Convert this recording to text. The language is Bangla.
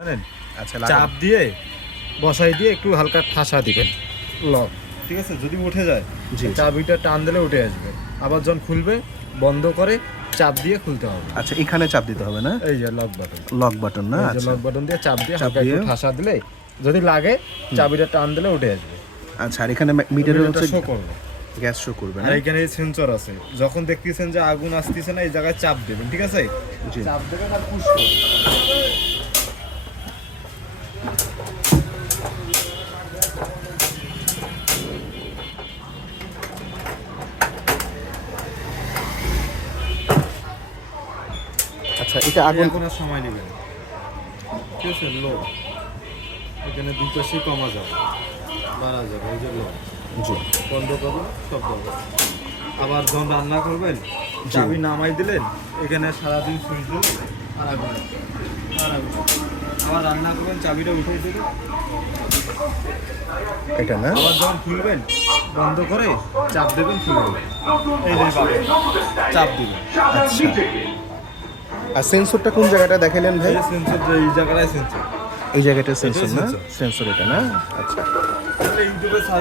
জানেন? আচ্ছা চাপ দিয়ে বসাই দিয়ে একটু হালকা ঠাসা দিবেন লক, ঠিক আছে? যদি উঠে যায় জি। চাবিটা টান দিলে উঠে আসবে, আবার যখন খুলবে বন্ধ করে চাপ দিয়ে খুলতে হবে। আচ্ছা এখানে চাপ দিতে হবে না? এই যে লক বাটন, লক বাটন না? এই যে আচ্ছা লক বাটন দিয়ে চাপ দিয়ে চাপ হালকা একটু দিয়ে? ঠাসা দিলে যদি লাগে চাবিটা টান দিলে উঠে আসবে। আচ্ছা আর এখানে মিটারে হচ্ছে শো করবে, গ্যাস শো করবে না? আর এখানে সেন্সর আছে, যখন দেখতেছেন যে আগুন আসতেছে না এই জায়গায় চাপ দেবেন, ঠিক আছে? জি। চাপ দেবেন আর পুশ করবেন। আচ্ছা এটা আগুন এখন আর সময় নেবেন, ঠিক আছে? লো, এখানে দুই পাশে কমা যাবে, বাড়া যাবে, এই যে লো, জি বন্ধ করবেন সব বন্ধ। আবার যখন রান্না করবেন চাবি নামাই দিলেন, এখানে সারাদিন সুইচ দিলেন আর আগুন আসবে, আর আগুন আসবে। আবার রান্না করবেন চাবিটা উঠে দেবেন, এটা না? আবার যখন খুলবেন বন্ধ করে চাপ দেবেন, খুলবেন। এই যে পাবেন, চাপ দিবেন। আচ্ছা আর সেন্সরটা কোন জায়গাটা দেখালেন ভাই? এই সেন্সর, যে এই জায়গাটায় সেন্সর, এই জায়গাটা সেন্সর না? sensor। সেন্সর এটা না? আচ্ছা ইউটিউবে সার্চ